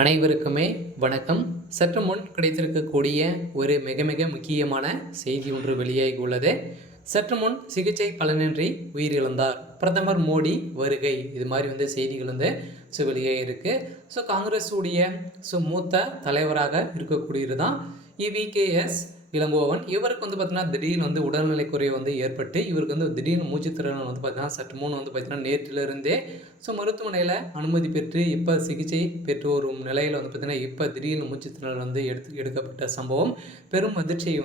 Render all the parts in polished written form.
அனைவருக்குமே வணக்கம். சற்று முன் கிடைத்திருக்கக்கூடிய ஒரு மிக மிக முக்கியமான செய்தி ஒன்று வெளியாகி உள்ளது. சற்று முன் சிகிச்சை பலனின்றி உயிரிழந்தார், பிரதமர் மோடி வருகை. இது மாதிரி செய்திகள் வெளியாக இருக்கு. காங்கிரஸ் உடைய மூத்த தலைவராக இருக்கக்கூடியது தான் இவிகேஎஸ் இளங்கோவன். இவருக்கு பார்த்தீங்கன்னா திடீர்னு உடல்நிலை குறைவு ஏற்பட்டு இவருக்கு திடீர்னு மூச்சுத்திறன் பார்த்தீங்கன்னா சற்று முன் பார்த்தீங்கன்னா நேற்றிலிருந்தே மருத்துவமனையில் அனுமதி பெற்று இப்போ சிகிச்சை பெற்று வரும் நிலையில் பார்த்தீங்கன்னா இப்போ திடீர்னு மூச்சுத்திறன் எடுக்கப்பட்ட சம்பவம் பெரும் அதிர்ச்சியை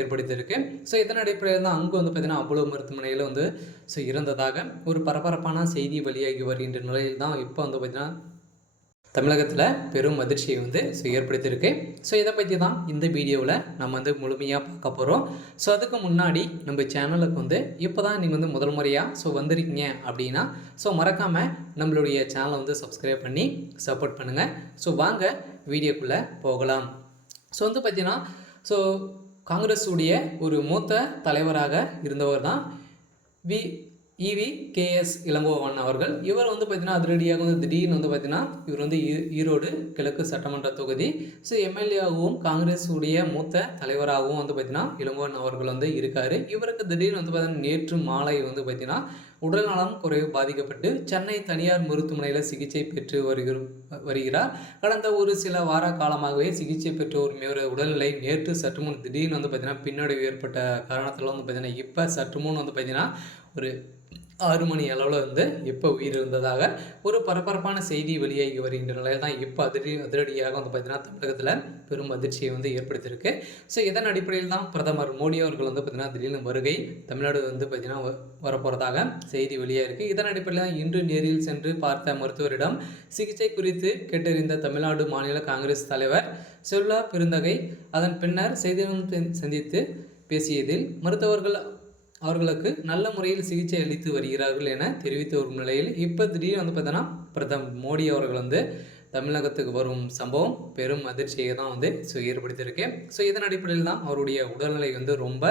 ஏற்படுத்தியிருக்கு. இதன் அடிப்படையில் தான் அங்கே பார்த்தீங்கன்னா அப்போலோ மருத்துவமனையில் இறந்ததாக ஒரு பரபரப்பான செய்தி வெளியாகி வருகின்ற நிலையில் தான் இப்போ பார்த்தீங்கன்னா தமிழகத்தில் பெரும் அதிர்ச்சியை ஏற்படுத்தியிருக்கு. இதை பற்றி தான் இந்த வீடியோவில் நம்ம முழுமையாக பார்க்க போகிறோம். அதுக்கு முன்னாடி நம்ம சேனலுக்கு இப்போ தான் நீங்கள் முதல் முறையாக வந்திருக்கீங்க அப்படின்னா மறக்காமல் நம்மளுடைய சேனலை சப்ஸ்கிரைப் பண்ணி சப்போர்ட் பண்ணுங்கள். வாங்க வீடியோக்குள்ளே போகலாம். பார்த்தீங்கன்னா காங்கிரஸ் உடைய ஒரு மூத்த தலைவராக இருந்தவர் தான் இவிகேஎஸ் இளங்கோவன் அவர்கள். இவர் பார்த்தீங்கன்னா அதிரடியாக திடீர்னு பார்த்தீங்கன்னா இவர் ஈரோடு கிழக்கு சட்டமன்ற தொகுதி எம்எல்ஏவாகவும் காங்கிரஸ் உடைய மூத்த தலைவராகவும் பார்த்தீங்கன்னா இளங்கோவன் அவர்கள் இருக்கார். இவருக்கு திடீர்னு பார்த்தீங்கன்னா நேற்று மாலை பார்த்தீங்கன்னா உடல்நலம் குறைவு பாதிக்கப்பட்டு சென்னை தனியார் மருத்துவமனையில் சிகிச்சை பெற்று வருகிறார். கடந்த ஒரு சில வார காலமாகவே சிகிச்சை பெற்ற ஒரு உடல்நிலை நேற்று சற்று முன் திடீர்னு பார்த்தீங்கன்னா பின்னடைவு ஏற்பட்ட காரணத்தில் பார்த்தீங்கன்னா இப்போ சற்று முன் பார்த்தீங்கன்னா ஒரு 6 மணி அளவில் இப்போ உயிரிழந்ததாக ஒரு பரபரப்பான செய்தி வெளியாகி வருகின்ற நிலையில் தான் இப்போ அதிரடியாக பார்த்தீங்கன்னா தமிழகத்தில் பெரும் அதிர்ச்சியை ஏற்படுத்தியிருக்கு. இதன் அடிப்படையில் தான் பிரதமர் மோடி அவர்கள் பார்த்தீங்கன்னா திடீர்னு வருகை தமிழ்நாடு பார்த்தீங்கன்னா வரப்போகிறதாக செய்தி வெளியாக இருக்குது. இதன் அடிப்படையில் தான் இன்று நேரில் சென்று பார்த்த மருத்துவரிடம் சிகிச்சை குறித்து கேட்டறிந்த தமிழ்நாடு மாநில காங்கிரஸ் தலைவர் செல்வா பெருந்தகை அதன் பின்னர் செய்தியாளர்களை சந்தித்து பேசியதில் மருத்துவர்கள் அவர்களுக்கு நல்ல முறையில் சிகிச்சை அளித்து வருகிறார்கள் என தெரிவித்து வரும் நிலையில் இப்போ திடீர்னு பார்த்தோன்னா பிரதமர் மோடி அவர்கள் தமிழகத்துக்கு வரும் சம்பவம் பெரும் அதிர்ச்சியை தான் ஏற்படுத்தியிருக்கு. இதன் அடிப்படையில் தான் அவருடைய உடல்நிலை ரொம்ப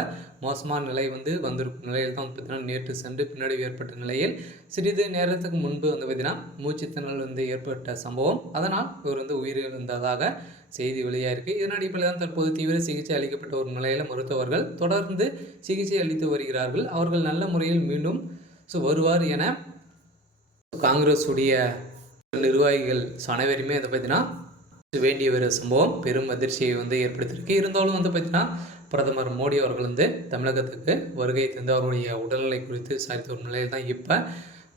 மோசமான நிலை வந்திருக்கும் நிலையில் தான் பார்த்தீங்கன்னா நேற்று சென்று பின்னாடி ஏற்பட்ட நிலையில் சிறிது நேரத்துக்கு முன்பு பார்த்தீங்கன்னா மூச்சுத்திணறல் ஏற்பட்ட சம்பவம், அதனால் இவர் உயிரிழந்ததாக செய்தி வெளியாக இருக்குது. இதன் அடிப்படையில் தான் தற்போது தீவிர சிகிச்சை அளிக்கப்பட்ட ஒரு நிலையில் மருத்துவர்கள் தொடர்ந்து சிகிச்சை அளித்து வருகிறார்கள். அவர்கள் நல்ல முறையில் மீண்டும் வருவார் என காங்கிரஸ் உடைய நிர்வாகிகள் அனைவருமே பார்த்தீங்கன்னா வேண்டிய ஒரு சம்பவம் பெரும் அதிர்ச்சியை ஏற்படுத்தியிருக்கு. இருந்தாலும் பார்த்தீங்கன்னா பிரதமர் மோடி அவர்கள் தமிழகத்துக்கு வருகை தந்து அவருடைய உடல்நிலை குறித்து விசாரித்த ஒரு நிலையில் தான் இப்போ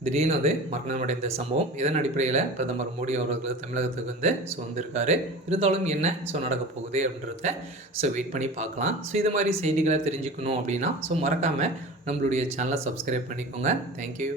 திடீர்னு மரணமடைந்த சம்பவம். இதன் அடிப்படையில் பிரதமர் மோடி அவர்கள் தமிழகத்துக்கு வந்திருக்காரு. இருந்தாலும் என்ன நடக்க போகுது அப்படின்றத வெயிட் பண்ணி பார்க்கலாம். இது மாதிரி செய்திகளை தெரிஞ்சுக்கணும் அப்படின்னா மறக்காமல் நம்மளுடைய சேனலை சப்ஸ்கிரைப் பண்ணிக்கோங்க. தேங்க்யூ.